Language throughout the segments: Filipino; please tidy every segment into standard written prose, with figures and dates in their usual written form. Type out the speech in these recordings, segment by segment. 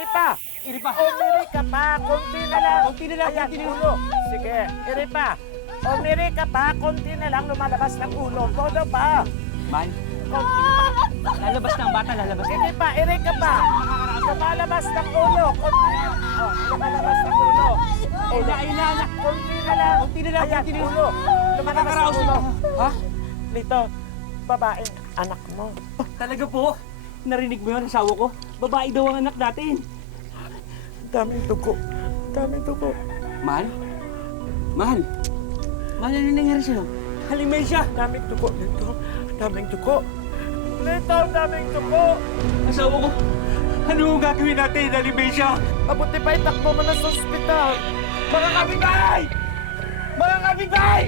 iri pa! Iri pa! Umiri ka pa! Kunti na lang! Kunti na lang, Ayan, kunti na lang. ulo! Sige, iri pa! Umiri ka pa! Kunti na lang lumalabas ng ulo. Todo pa! Man, Kunti pa! lalabas na ang bata, lalabas na. Sige pa, iri ka pa! Lumalabas ng ulo! Kunti na lang! Oh, lumalabas ng ulo! Ulo! Ayun na, anak. Kunti na lang! Kunti na lang, Ayan, kunti na lang. ulo! Lumalabas ng Nakakaraos ulo! na. Ha? Dito, babaeng anak mo. Talaga po? Narinig mo yun, asawa ko? Babae daw ang anak natin. Daming dugo. Daming dugo. Mahal? Mahal? Mahal, ano nangyari sa'yo? Halimay siya! Daming dugo. Dito, daming dugo. Dito, daming dugo. Asawa ko, ano ang gagawin natin? Halimay siya! Mabuti pa itakbo mo na sa ospital. Mga kapitbahay! Mga kapitbahay!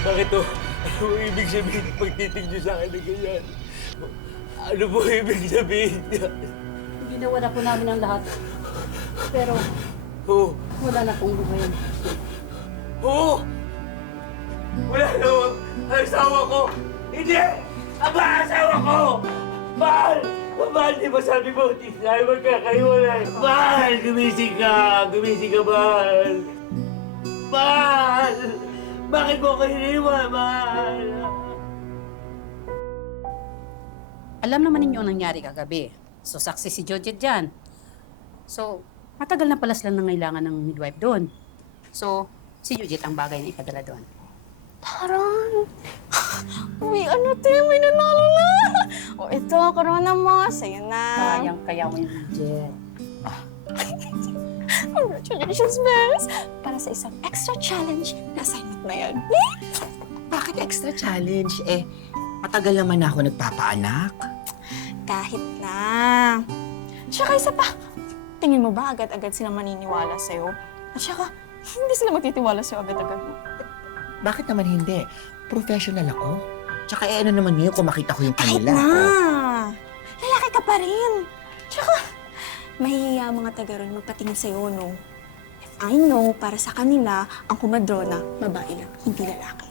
Bakit to? Ano po ibig sabihin pagtitig niyo sa akin na ganyan? Ano po ibig sabihin niya? Ginawa na po namin ang lahat. Pero Oh! wala na pong buhay. Oh! Wala na ang asawa ko! Hindi! Aba, asawa ko! Mahal! Mahal, di ba sabi mo, di tayo magkakaiwalay? Mahal! Gumising ka! Gumising ka, mahal! Mahal! Bakit mo ko hiniwan, mahal? Alam naman ninyo ang nangyari kagabi. So, saksi si Georgette dyan. So, matagal na pala sila nangailangan ng midwife doon. So, si Georgette ang bagay na ipadala doon. Taran! Uy, ano te? May nanalo na! O ito, corona mo. Sa'yo na. Kayang-kaya mo yung Georgette. Congratulations, Bes! Para sa isang extra challenge na assignment na yan. Bakit extra challenge? Eh, matagal naman ako nagpapaanak. Kahit na. Tsaka isa pa, tingin mo ba agad-agad sila maniniwala sa'yo? At tsaka, hindi sila magtitiwala sa'yo agad-agad. Bakit naman hindi? Professional ako. Tsaka ano naman yun kung makita ko yung Kahit kanila. na! Lalaki ka pa rin. Tsaka, mahihiya mga taga ron magpatingin sa'yo, no? If I know, para sa kanila, ang kumadrona, babae lang, hindi lalaki.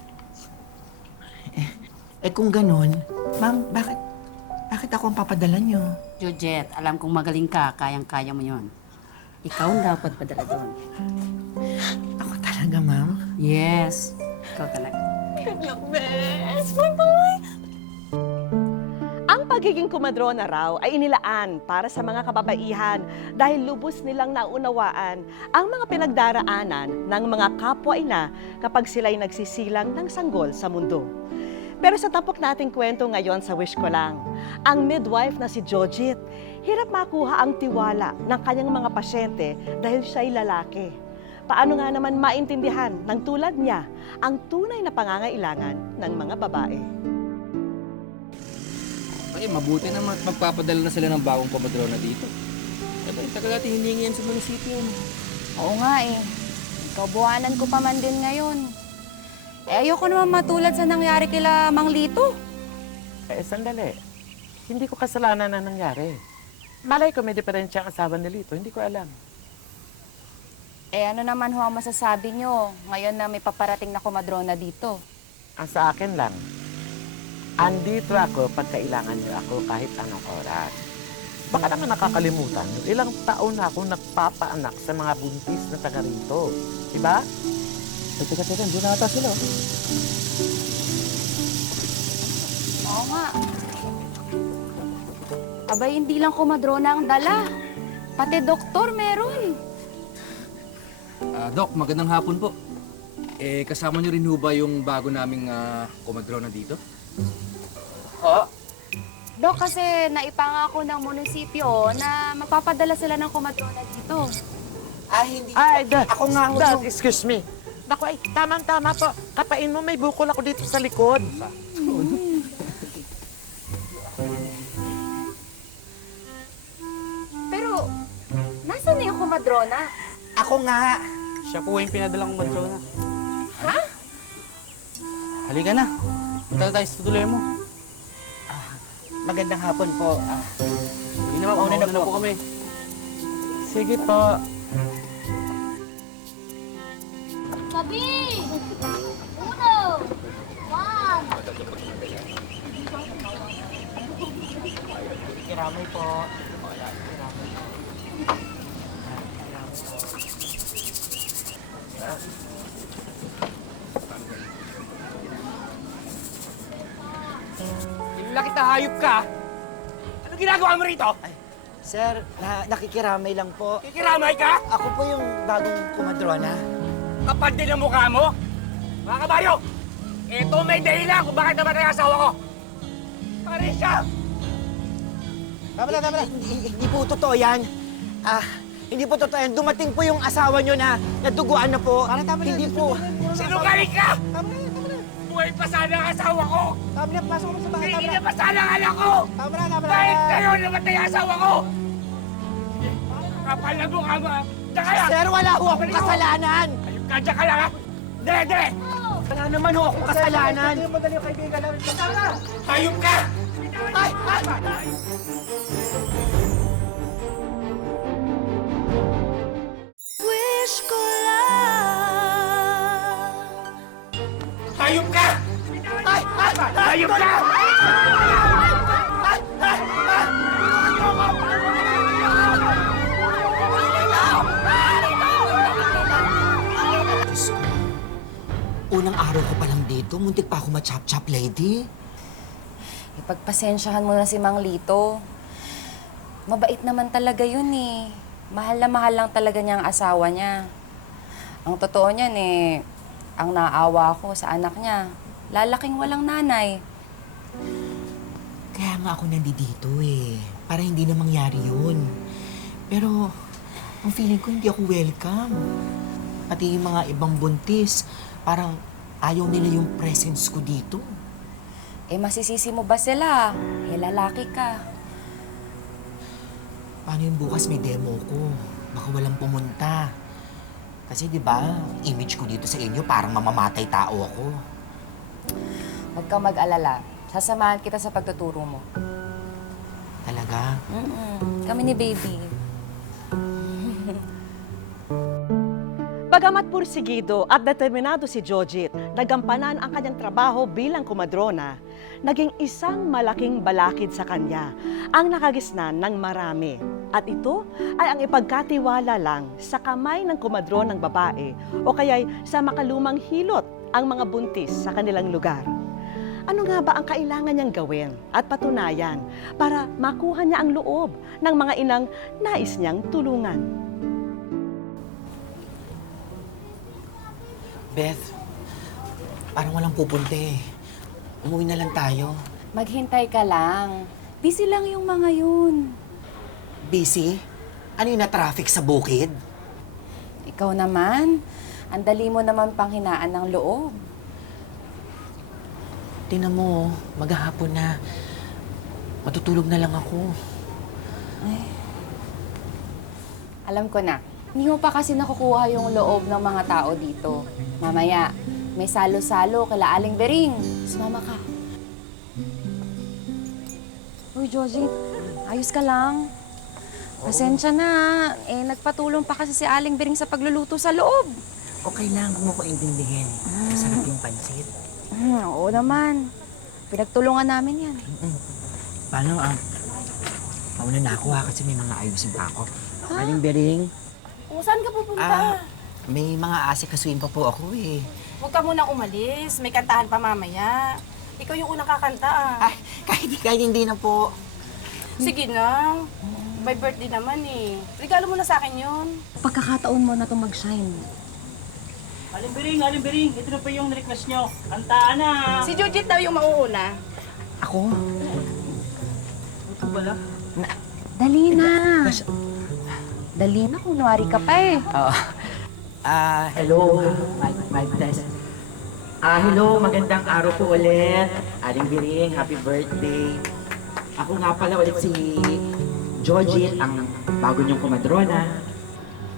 Eh kung ganun, ma'am, bakit ako ang papadala nyo? Georgette, alam kong magaling ka, kayang-kaya mo yon. Ikaw ang dapat padala doon. Ako talaga, ma'am? Yes, ikaw talaga. Good luck, Bes! Bye-bye! Ang pagiging kumadrona raw ay inilaan para sa mga kababaihan dahil lubos nilang naunawaan ang mga pinagdaraanan ng mga kapwa-ina kapag sila'y nagsisilang ng sanggol sa mundo. Pero sa tapok nating kwento ngayon sa Wish Ko Lang, ang midwife na si Georgette, hirap makuha ang tiwala ng kanyang mga pasyente dahil siya'y lalaki. Paano nga naman maintindihan ng tulad niya ang tunay na pangangailangan ng mga babae? Ay, mabuti naman at magpapadala na sila ng bagong kumadrona dito. Eh, ba, tagal natin hiningi yan sa munisipyo. Oo nga eh. Kabuhanan ko pa man din ngayon. Eh, ayoko naman matulad sa nangyari kila Mang Lito. Eh, sandali. Hindi ko kasalanan na nangyari. Malay ko may diferensya ang asawa ni Lito. Hindi ko alam. Eh, ano naman ho ang masasabi nyo ngayon na may paparating na kumadrona dito? Ang sa akin lang, andito ako pag kailangan niyo ako kahit anong oras. Baka naman nakakalimutan niyo, ilang taon na ako nagpapaanak sa mga buntis na taga rito. Diba? Teka, doon na ata sila. Oo nga. Abay, hindi lang kumadrona ang dala. Pati doktor meron. Doc, magandang hapon po. Eh, kasama niyo rin ho ba yung bago naming kumadrona dito? Dok, kasi naipangako ng munisipyo na magpapadala sila ng kumadrona dito. Hindi. Ay, Dad. Ako nga ho. Dad, excuse me. Naku, ay, tamang-tama po. Kapain mo, may bukol ako dito sa likod. Pero, nasaan na yung kumadrona? Ako nga. Siya po yung pinadalang kumadrona. Ha? Halika na. Punta na tayo sa tuloy mo. Magandang hapon po. Hindi naman, mauna na po kami. Sige po. Sabi! Uno! One! Kiramay po. Laki na hayop ka! Ano ginagawa mo rito? Sir, nakikiramay lang po. Kikiramay ka? Ako po yung bagong kumadrona. Kapal din ang mukha mo? Mga kabayo! Ito may dahilan kung bakit namatay ang asawa ko! Parisha! Tama na. Hindi po totoo yan. Hindi po totoo yan. Dumating po yung asawa nyo na naduguan na po. Hindi po. Sinungaling ka! Tama na. Buhay pa sana ang asawa ko! Tama na, pasok mo sa bahay. Hindi na pa sana ang anak ko! Tama na. Kahit kayo namatay ang asawa ko! Kapal na mukha mo! Diyan ka lang! Sir, wala ho akong kasalanan. Ayun ka, diyan ka lang ha! Dire! Wala naman ho akong kasalanan. Hayop ka! Ay! Wish ko lang Hayop ka! Hayop ka! Diyos ko. Unang araw ko pa lang dito, muntik pa ako ma-chop-chop lady. Ipagpasensyahan mo na si Mang Lito. Mabait naman talaga yun eh. Mahal na mahal lang talaga niya ang asawa niya. Ang totoo niyan eh, ang naawa ko sa anak niya. Lalaking walang nanay. Kaya nga ako nandito eh. Para hindi na mangyari yun. Pero, ang feeling ko hindi ako welcome. Pati yung mga ibang buntis, parang ayaw nila yung presence ko dito. Eh masisisi mo ba sila? Eh lalaki ka. Paano yung bukas may demo ko? Baka walang pumunta. Kasi di ba, image ko dito sa inyo parang mamamatay tao ako. Huwag kang mag-alala. Sasamahan kita sa pagtuturo mo. Talaga? Kami ni baby. Bagamat pursigido at determinado si Jojit, nagampanan ang kanyang trabaho bilang kumadrona, naging isang malaking balakid sa kanya ang nakagisnan ng marami. At ito ay ang ipagkatiwala lang sa kamay ng kumadronang babae o kaya'y sa makalumang hilot ang mga buntis sa kanilang lugar. Ano nga ba ang kailangan niyang gawin at patunayan para makuha niya ang loob ng mga inang nais niyang tulungan? Beth, parang walang pupunta eh. Umuwi na lang tayo. Maghintay ka lang. Busy lang yung mga yun. Busy? Ano yung na-traffic sa bukid? Ikaw naman, ang dali mo naman panghinaan ng loob. Tingnan mo, maghahapon na. Matutulog na lang ako. Alam ko na, hindi mo pa kasi nakukuha yung loob ng mga tao dito. Mamaya, may salo-salo kila Aling Bering. Sumama ka. Uy, Joji, ayos ka lang. Pasensya na. Eh, nagpatulong pa kasi si Aling Bering sa pagluluto sa loob. Okay lang, huwag mo ko intindihin. Masarap yung pansit. Oo naman. Pinagtulungan namin yan. Paano, mauna na ako ha, kasi may mga ayusin pa ako. Aling Bering, O, saan ka pupunta? may mga asikasuin pa po ako eh. Huwag ka munang umalis. May kantahan pa mamaya. Ikaw yung unang kakanta ah. Ay, kahit hindi na po. Sige na. May birthday naman eh. Regalo mo na sa akin yun. Pagkakataon mo na itong mag-shine. Aling Bering, ito na po yung request nyo. Kantaan na! Si Jujit daw yung mauuna. Ako? Ito pala. Dali na. Dali na, kunwari ka pa eh. Hello. Mic test. Hello, magandang araw po ulit. Aling Biring, happy birthday. Ako nga pala ulit si Jojit, ang bago niyong kumadrona.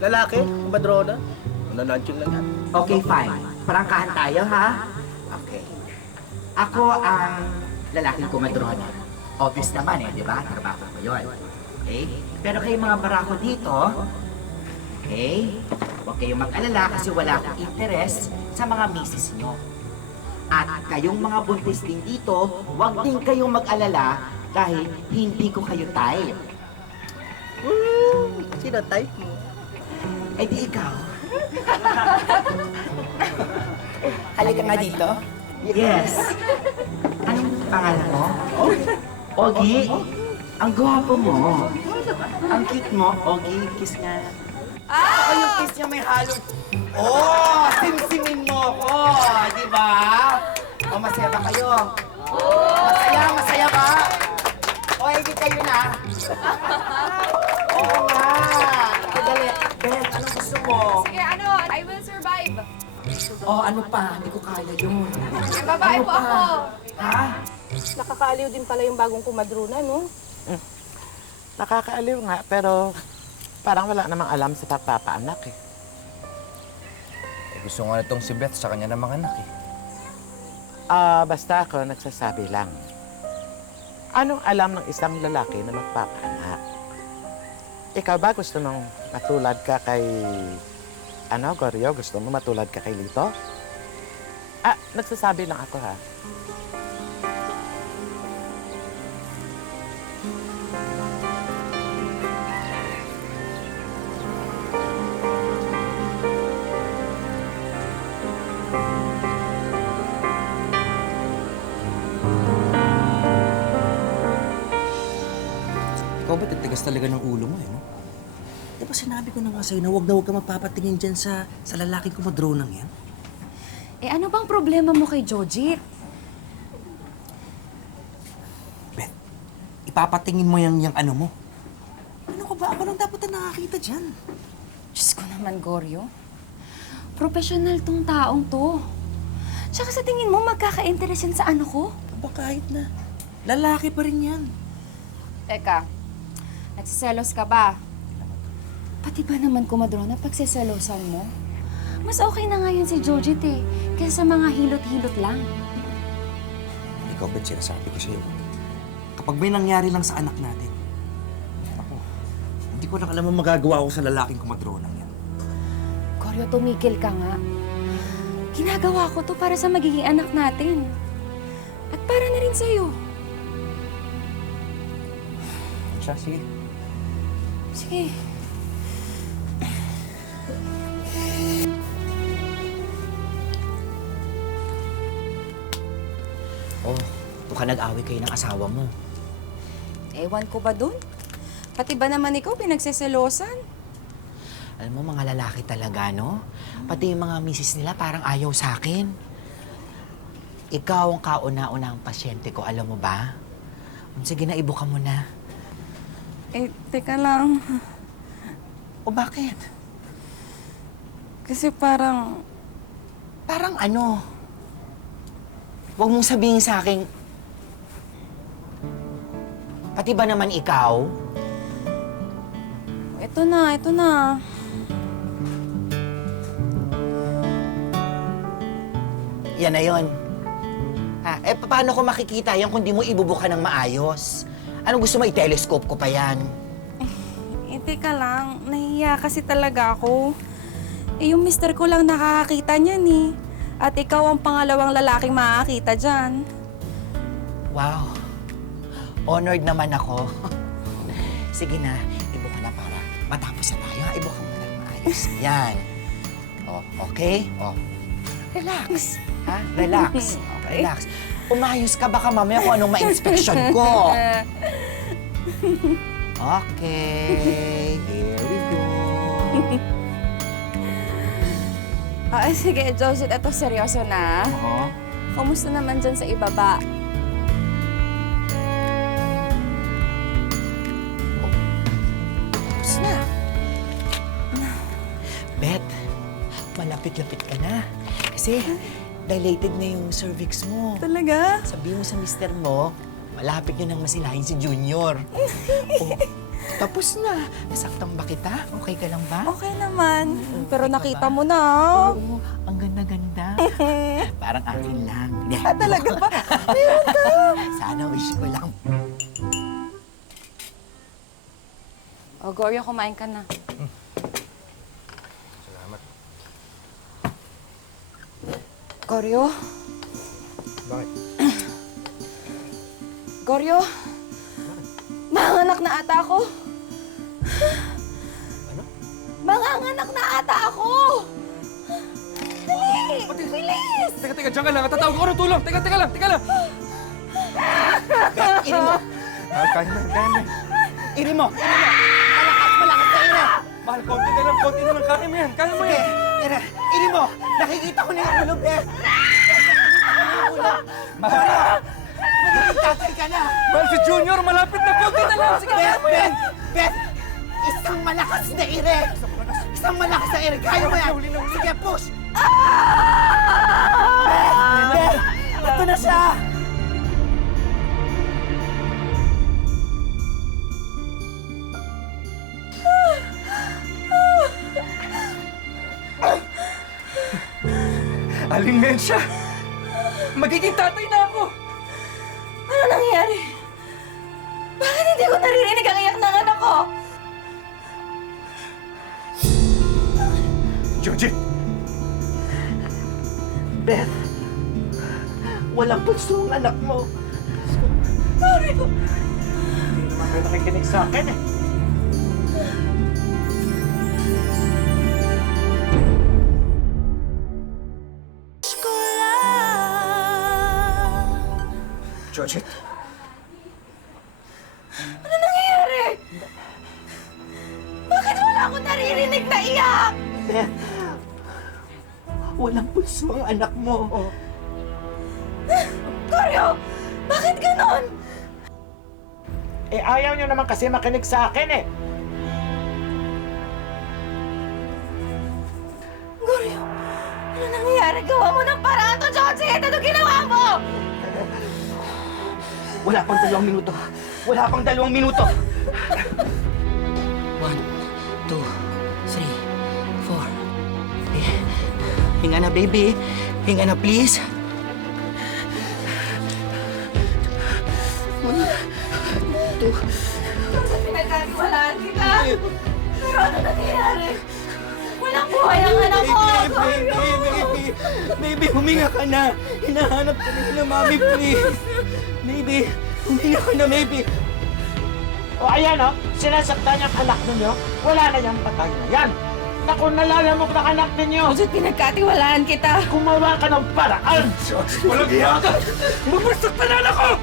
Lalaki? Kumadrona? Nananching lang yan. Okay, fine. Parangkahan tayo, ha? Okay. Ako ang lalaking kumadrona. Obvious naman di ba? Trabaho mo yun. Okay? Pero kayong mga barako dito, okay? Huwag kayong mag-alala kasi wala akong interest sa mga misis nyo. At kayong mga buntis din dito, huwag din kayong mag-alala dahil hindi ko kayo type. Sino type mo? Eh di ikaw. Halika nga dito. Yes. Anong pangalan mo? Ogie. Ang gwapo mo. Ang cute mo. Ogie, kiss nga. Ako yung kiss niya may halong... Oh! Simsimin mo ko! Di ba? O, masaya ba kayo? Masaya ba? O, hindi kayo na. Oo nga. Dali. Ben, anong gusto mo? Sige, I will survive. Oh, ano pa? Hindi ko kaya yun. May babae po ako. Ha? Nakakaaliw din pala yung bagong kumadrona, no? Nakakaaliw nga, pero parang wala namang alam sa pagpapaanak eh. Gusto nga itong si Beth sa kanya ng mga anak eh. Basta ako nagsasabi lang. Anong alam ng isang lalaki na magpapaanak? Ikaw ba gusto mong matulad ka kay... Goryo? Gusto mo matulad ka kay Lito? Nagsasabi lang ako ha. Ikaw ba titigas talaga ng ulo mo no? Di ba sinabi ko na nga sa'yo na huwag ka magpapatingin dyan sa lalaking kumadronang yan? Eh ano bang problema mo kay Jojit? Beth, ipapatingin mo yung ano mo. Ano ka ba? Ako lang dapat na nakakita dyan. Diyos ko naman, Goryo. Professional tong taong to. Tsaka sa tingin mo, magkaka-interest yan sa ano ko? Aba kahit na. Lalaki pa rin yan. Teka, nagsiselos ka ba? Pati ba naman kumadrona pagsiselosan mo? Mas okay na nga yan si Jojit eh, kaysa mga hilot-hilot lang. Ikaw ba't sinasabi ko sa'yo? Kapag may nangyari lang sa anak natin, ako, hindi ko lang alam ang magagawa ko sa lalaking kumadronang yan. Goryo, tumigil ka nga. Ginagawa ko to para sa magiging anak natin. At para na rin sa'yo. Siya, sige. Sige. Oh, baka nag-away kayo ng asawa mo. Ewan ko ba dun? Pati ba naman ikaw pinagseselosan? Alam mo, mga lalaki talaga, no? Pati yung mga misis nila parang ayaw sa akin. Ikaw ang kauna-unahang pasyente ko, alam mo ba? Sige na, ibuka mo na. Eh, teka lang. O bakit? Kasi parang... Parang ano? Huwag mong sabihin sa akin, pati ba naman ikaw? Ito na, ito na. Yan na yun. Paano ko makikita yan kung di mo ibubuka ng maayos? Anong gusto mo, i-telescope ko pa yan? Eh, teka lang. Nahiya kasi talaga ako. Eh, yung mister ko lang nakakakita niyan eh. At ikaw ang pangalawang lalaking makakakita dyan. Wow. Honored naman ako. Sige na, ibuka na para matapos na tayo. Ibuka mo na maayos. Yan. Oh, okay? Oh. Relax. Ha? Relax. Okay. Relax. Umayos ka, baka mamaya kung anong ma-inspection ko. Okay. Here we go. Sige, Joseph, eto seryoso na. Oo. Kumusta naman dyan sa ibaba? Tapos na. Beth, malapit-lapit ka na. Kasi dilated na yung cervix mo. Talaga? Sabihin mo sa mister mo, malapit niya nang masilahin si Junior. Oh, tapos na. Nasaktan ba kita? Okay ka lang ba? Okay naman. Pero Okay ka nakita ba? mo na. Oo, ang ganda-ganda. Parang akin lang. Talaga ba? Meron ka! Sana wish ko lang. O, Goryo, kumain ka na. Salamat. Goryo? Bakit? Goryo? Manganak na ata ako. Ano? Manganganak na ata ako! Dali! Bilis! Teka, diyan ka lang. Tatawag ako ng tulong. Teka lang. Beth, iri mo! Mahal, kaya mo yan. Iri mo! Malakas ka, iri! Mahal, konti na lang. Kaya mo yan. Kaya mo yan. Iri mo! Nakikita ko na yung ulo, Beth! Mahal! Magkikatay ka na! Mahal, si Junior. Malapit na. Konti na lang. Sige, kaya Beth! mo yan. Beth! Beth! Isang malakas na ire! Isang malakas na ire! Kaya mo yan! Sige, push! Beth! Beth! Ito na siya! Aling Mensya. Magiging tatay na ako. Ano nangyari? Bakit hindi ko naririnig ang iyak ng anak ko? Jojit! Beth! Walang puso ang anak mo! Mario! Hindi naman kayo nakikinig sa akin eh. Jojit? Ano nangyayari? Bakit wala akong naririnig na iyak? Beth! Walang puso ang anak mo! Goryo! Bakit ganon? Eh, ayaw nyo naman kasi makinig sa akin eh. Goryo! Ano nangyayari? Gawa mo ng paraan to, Jojit! Ano ginawa mo? Wala pang 2 minuto! Wala pang 2 minuto! 1, 2, 3, 4. Hinga na, baby. Hinga na, please. 1, 2. Pinagkatiwalaan kita! Pero ano nangyayari? Walang buhay ang anak ko! Baby, huminga ka na. Hinahanap ka na nila, mami, please. Baby, huminga ka na, baby. O ayan o, sinasaktan niyang anak ninyo, wala na yung patay na yan. Naku, nalalamok na anak ninyo. Jojit, pinagkatiwalaan kita! Gumawa ka ng paraan. Walang iya ka. Mabastok na anak ko.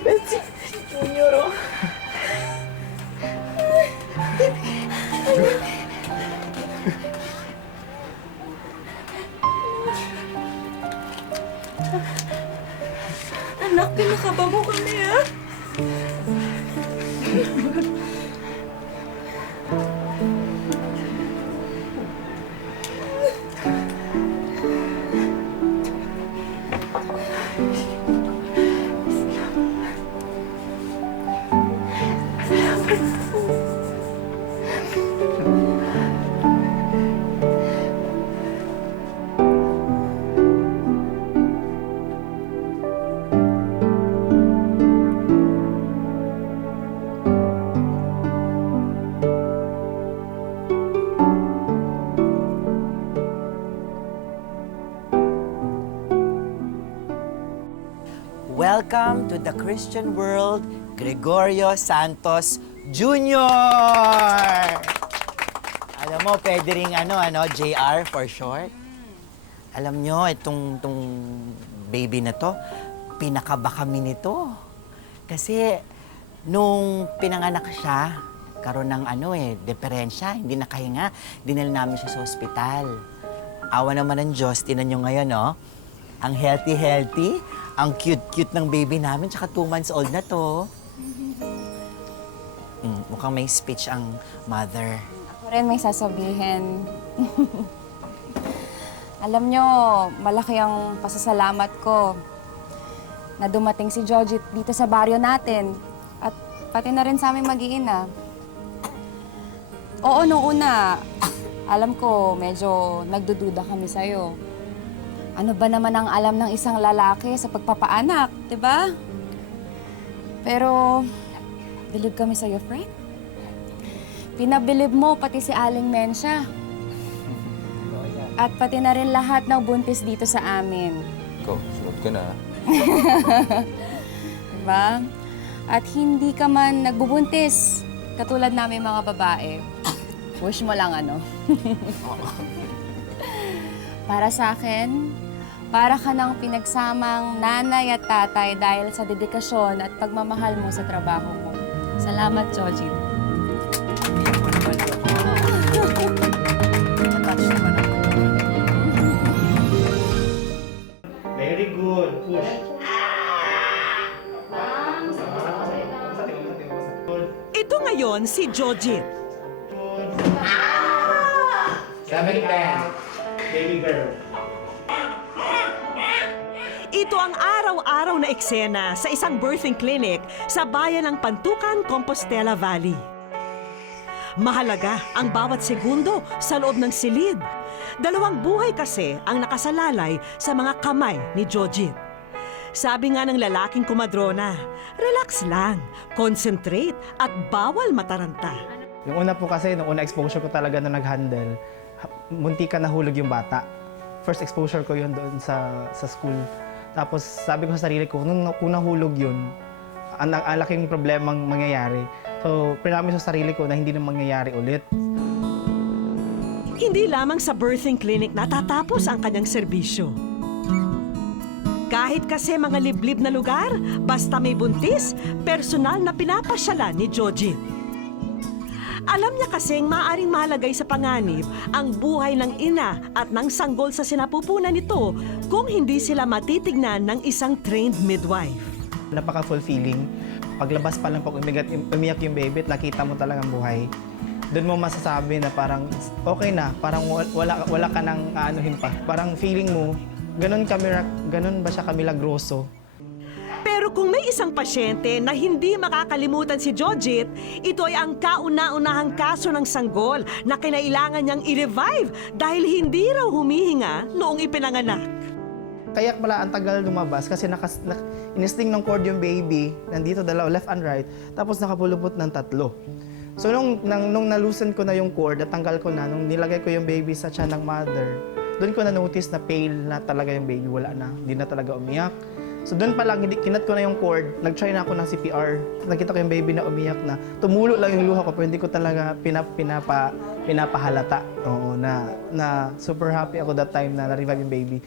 Beth, si Junior, oh. Anak, pinakaba mo kami, ha? Welcome to the Christian world, Gregorio Santos Jr. Alam mo, pwede ring JR for short. Alam nyo, itong baby na to, pinakaba kami nito. Kasi nung pinanganak siya, karoon ng deperensya, hindi nakahinga, dinala namin siya sa ospital. Awa naman ng Diyos, tinan nyo ngayon, no? Ang healthy, ang cute-cute ng baby namin, tsaka 2 months old na to. Mukhang may speech ang mother. Ako rin may sasabihin. Alam nyo, malaki ang pasasalamat ko na dumating si Jojit dito sa baryo natin. At pati na rin sa aming mag-iina. Oo, noong una, alam ko medyo nagdududa kami sa'yo. Ano ba naman ang alam ng isang lalaki sa pagpapaanak, di ba? Pero, bilib kami sa'yo, friend. Pinabilib mo pati si Aling Mensya. At pati na rin lahat ng buntis dito sa amin. Ikaw, sunod ka na. Diba? At hindi ka man nagbubuntis, katulad namin mga babae. Wish mo lang ano. Para sa akin, para ka ng pinagsamang nanay at tatay dahil sa dedikasyon at pagmamahal mo sa trabaho mo. Salamat, Jojit. Very good. Push. Ito ngayon si Jojit. Baby girl. Ito ang araw-araw na eksena sa isang birthing clinic sa bayan ng Pantukan, Compostela Valley. Mahalaga ang bawat segundo sa loob ng silid. 2 buhay kasi ang nakasalalay sa mga kamay ni Jojit. Sabi nga ng lalaking kumadrona, relax lang, concentrate at bawal mataranta. Yung una po kasi, nung una exposure ko talaga na nag-handle, munti ka nahulog yung bata. First exposure ko yun doon sa school. Tapos sabi ko sa sarili ko, kung nahulog yun, ang laking problemang mangyayari. So, pinamis sa sarili ko na hindi na mangyayari ulit. Hindi lamang sa birthing clinic natatapos ang kanyang serbisyo. Kahit kasi mga liblib na lugar, basta may buntis, personal na pinapasyalan ni Jojit. Alam niya kasing maaaring malagay sa panganib ang buhay ng ina at ng sanggol sa sinapupunan nito kung hindi sila matitignan ng isang trained midwife. Napaka-fulfilling. Paglabas pa lang pag umiyak yung baby at nakita mo talagang buhay, doon mo masasabi na parang okay na, parang wala ka nang aanuhin pa. Parang feeling mo, ganun ba siya kamilagroso? Pero kung may isang pasyente na hindi makakalimutan si Jojit, ito ay ang kauna-unahang kaso ng sanggol na kinailangan niyang i-revive dahil hindi raw humihinga noong ipinanganak. Kaya pala ang tagal lumabas kasi inisting ng cord yung baby, nandito dalawa, left and right, tapos nakapulupot ng 3. So nung nalusan ko na yung cord, natanggal ko na, nung nilagay ko yung baby sa tiyan ng mother, doon ko na-notice na pale na talaga yung baby, wala na, hindi na talaga umiyak. So doon pa lang, kinat ko na yung cord, nag-try na ako ng CPR. Nakita ko yung baby na umiyak na. Tumulo lang yung luha ko, pero hindi ko talaga pinapahalata. Oo, na super happy ako that time na na-revive yung baby.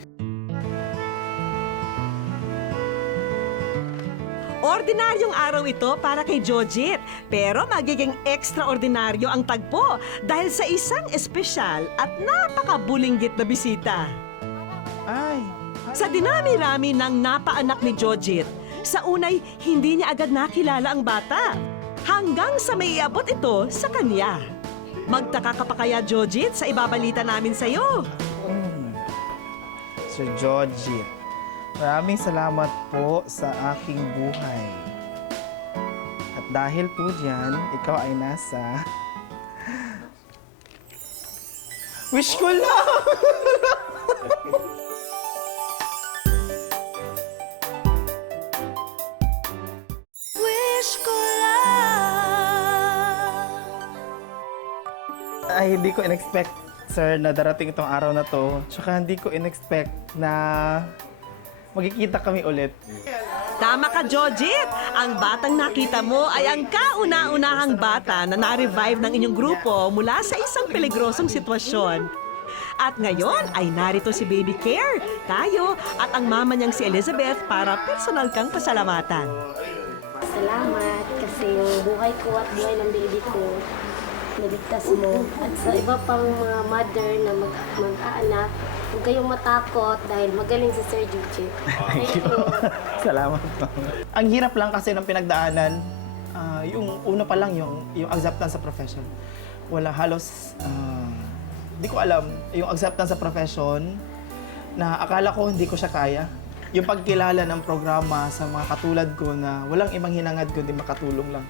Ordinaryong araw ito para kay Jojit, pero magiging extraordinaryo ang tagpo dahil sa isang espesyal at napakabulinggit na bisita. Ay! Sa dinami-rami ng napaanak ni Jojit, sa unay hindi niya agad nakilala ang bata. Hanggang sa may iabot ito sa kanya. Magtaka ka pa kaya, Jojit, sa ibabalita namin sa'yo? Sir Jojit, maraming salamat po sa aking buhay. At dahil po dyan, ikaw ay nasa... Wish ko lang! Ay, hindi ko in-expect, sir, na darating itong araw na to. Tsaka hindi ko in-expect na magkikita kami ulit. Tama ka, Jojit! Ang batang nakita mo ay ang kauna-unahang bata na na-revive ng inyong grupo mula sa isang peligrosong sitwasyon. At ngayon ay narito si Baby Care, tayo at ang mama niyang si Elizabeth para personal kang pasalamatan. Salamat kasi yung buhay ko at buhay ng baby ko naligtas mo. At sa iba pang mga mother na mag-aanak, huwag kayong matakot dahil magaling si Sir Jojit. Thank you. Salamat po. Ang hirap lang kasi ng pinagdaanan. yung una pa lang yung acceptance sa profession. Wala halos, hindi ko alam, yung acceptance sa profession na akala ko hindi ko siya kaya. Yung pagkilala ng programa sa mga katulad ko na walang ibang hinangad kundi makatulong lang.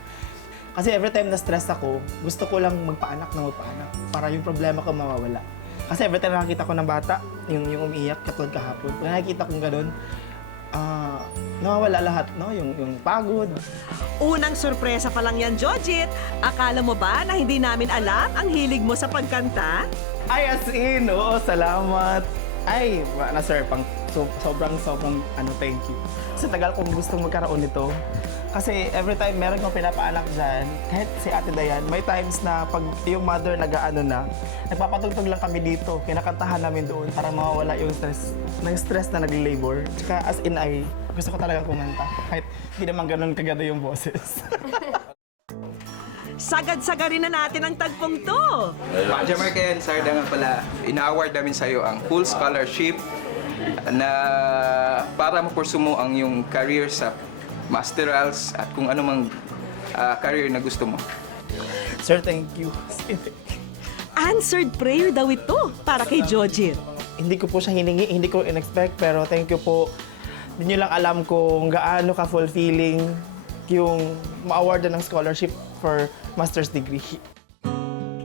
Kasi every time na stress ako, gusto ko lang magpaanak para yung problema ko mawawala. Kasi every time nakakita ko ng bata, yung umiiyak katulad kahapon, kung nakikita kong ganun, nawawala lahat, no? Yung pagod. Unang sorpresa pa lang yan, Jojit. Akala mo ba na hindi namin alam ang hilig mo sa pagkanta? Ay, as in, oo, salamat. Ay, na sir, sobrang thank you. Sa tagal kong gustong magkaroon nito. Kasi every time meron kong pinapaanak dyan, kahit si Ate Dayan, may times na pag yung mother nagpapatugtog lang kami dito, kinakantahan namin doon para mawawala yung stress na nag-labor. Tsaka as in gusto ko talagang kumanta, kahit hindi naman ganun kaganda yung boses. Sagad-sagarin na natin ang tagpong to. Jamarken, Sarda nga pala, ina-award namin sa'yo ang full scholarship na para mapursu mo ang yung career sa masterals at kung anumang career na gusto mo. Sir, thank you. Answered prayer daw ito para kay Jojit. Hindi ko po siya hiningi, hindi ko in-expect, pero thank you po. Hindi nyo lang alam kung gaano ka-fulfilling yung ma-award ng scholarship for master's degree.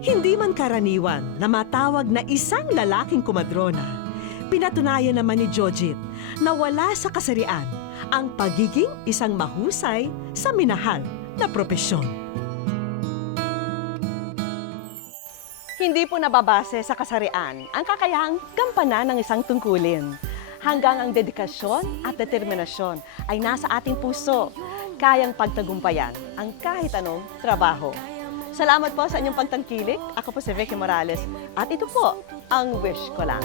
Hindi man karaniwan na matawag na isang lalaking kumadrona, pinatunayan naman ni Jojit na wala sa kasarian ang pagiging isang mahusay sa minahal na propesyon. Hindi po nababase sa kasarian ang kakayahang gampanan ng isang tungkulin. Hanggang ang dedikasyon at determinasyon ay nasa ating puso, kayang pagtagumpayan ang kahit anong trabaho. Salamat po sa inyong pagtangkilik. Ako po si Vicky Morales at ito po ang Wish Ko Lang.